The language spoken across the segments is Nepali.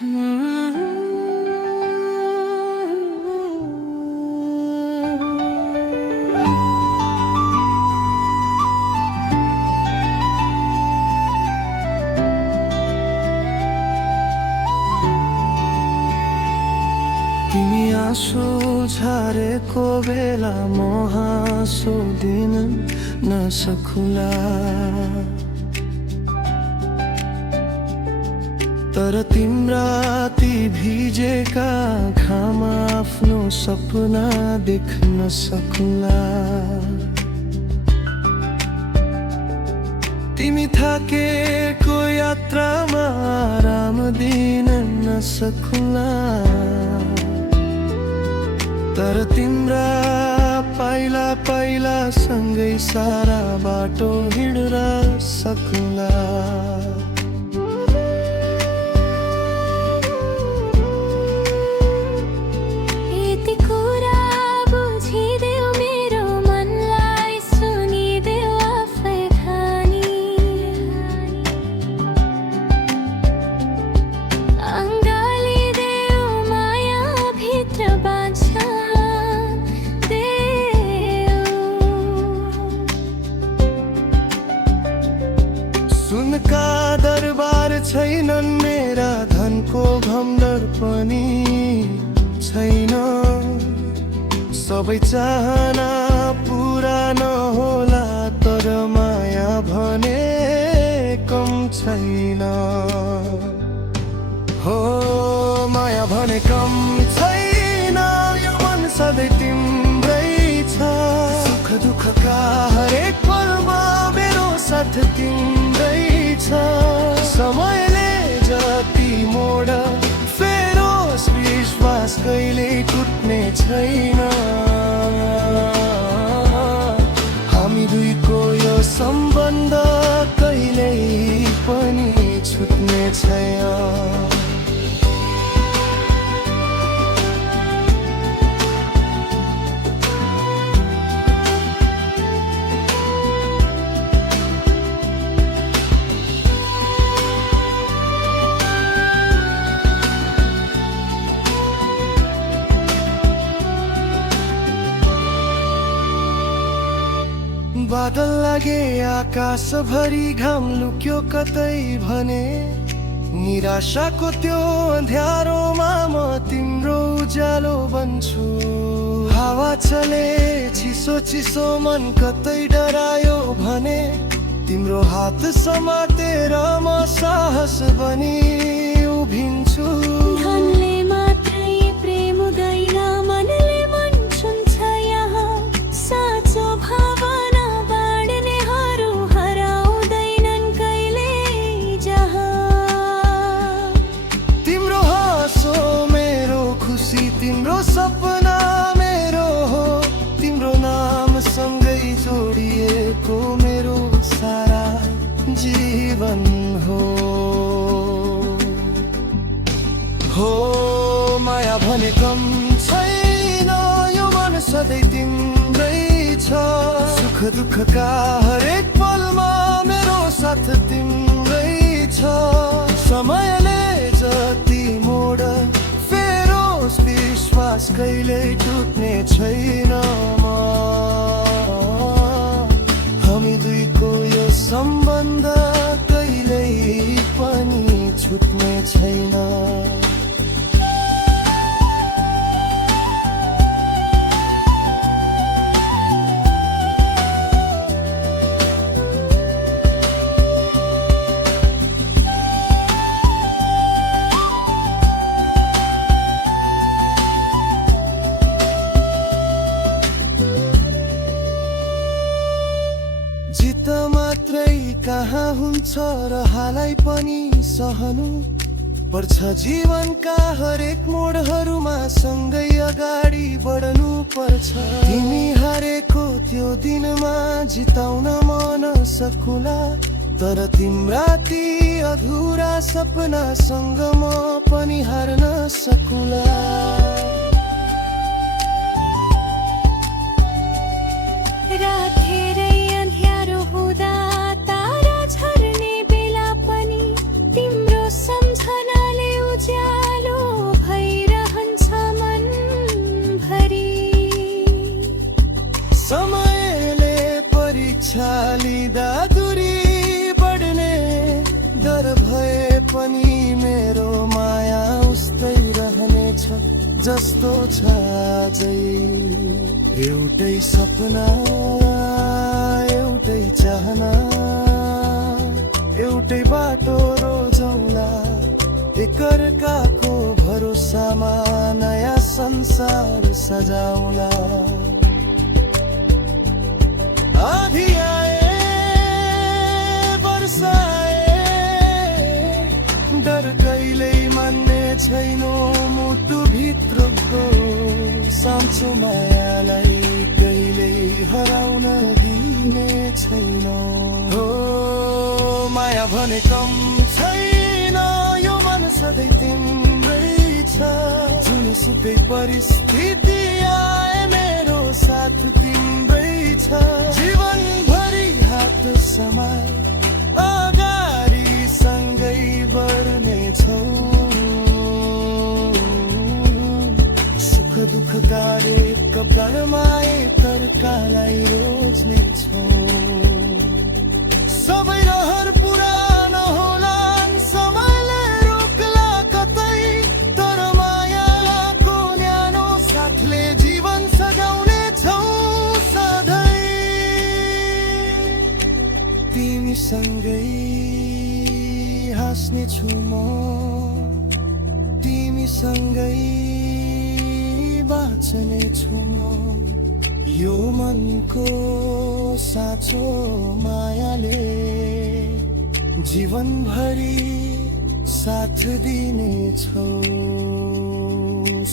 तिमी आँसु झरेको बेला म हाँसो दिन नसकुला, तर तिम्रा ती भिजेका घाम आफ्नो सपना देख्न सकुला। तिमी थाकेको यात्रामा आराम दिन नसकुला, तर तिम्रा पाइला पाइला सँगै सारा बाटो हिँड्न सकुला। यति कुरा बुझिदेऊ मेरो मनलाई, सुनिदेऊ आफै खानी। अँगालिदेऊ माया भित्र बाँच्न सुनका दरबार छैनन् मेरा, धनको घमण्ड पनि छैन। सबै चाहना पुरा नहोला, तर माया भने कम छैन। हो माया भने कम छैन, यो मन सधैँ तिम्रै छ। सुख दुःखका हरेक पलमा मेरो साथ तिम्रै छ। समयले जति मोड फेरोस्, विश्वास कहिले टुट्ने छैन। हामी दुईको यो सम्बन्ध कहिल्यै पनि छुट्ने छैन। बादल लागे आकाशभरि, घाम लुक्यो कतै भने। निराशाको त्यो अँध्यारोमा म तिम्रो उज्यालो बन्छु। हावा चले चिसो चिसो, मन कतै डरायो भने। तिम्रो हात समातेर म साहस बनी उभिन्छु। धनले मात्रै प्रेम हुँदैन, मनले मन छुन्छ यहाँ। साँचो भावना बाँड्नेहरू हराउँदैनन् कहिले जहाँ। तिम्रो हाँसो मेरो खुसी, तिम्रो सपना मेरो हो। तिम्रो नाम सँगै जोडिएको मेरो सारा जीवन हो। हो माया भने कम छैन, यो मन सधैँ तिम्रै छ। सुख दुःखका हरेक पलमा मेरो साथ तिम्रै छ। समयले जति मोड फेरोस्, विश्वास कहिल्यै टुट्ने छैन। हामी दुईको यो सम्बन्ध कहिल्यै पनि छुट्ने छैन। जित मात्रै कहाँ हुन्छ र हालै पनि सहनु पर्छ। जीवनका हरेक मोडहरूमा सँगै अगाडि बढ्नु पर्छ। तिमी हारेको त्यो दिनमा जिताउन म नसकुला, तर तिम्रा ती अधुरा सपनासँग म पनि हार्न सकुला। रात धेरै अँध्यारो हुँदा, तारा झर्ने बेला पनि तिम्रो सम्झनाले उज्यालो परीक्षा लिँदा दूरी बढ्ने डर भए पनि मेरो माया उस्तै रहनेछ जस्तो छ आजै। एउटै सपना एउटै चाहना एउटै बाटो रोजौँला एकअर्काको भरोसामा नयाँ संसार सजाउँला। आधी आए वर्षाए डर कहिल्यै मान्ने छैनौ मुटुभित्रको साँचो मायालाई कहिल्यै हराउन दिने छैनौ। हो माया भने कम छैन यो मन सधैँ तिम्रै छ जुनसुकै परिस्थिति आए मेरो साथ तिम्रै छ। जीवनभरि हात समाए अगाडि सँगै बढ्नेछौ सुख दुःख काले कपालमा एकअर्कालाई रोज्नेछौ। सबै रहर पुरानो होलान् समयले रोक्ला कतै तर मायाको न्यानो साथले जीवन सजाउने छौ सधैँ। तिमीसँगै हाँस्ने छु म तिमीसँगै बाँच्ने छु म यो मनको साँचो मायाले जीवनभरि साथ दिनेछौ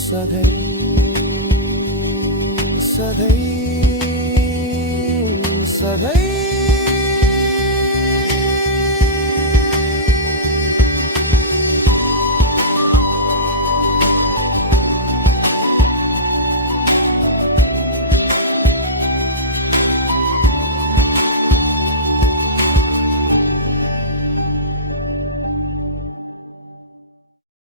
सधैँ सधैँ सधैँ।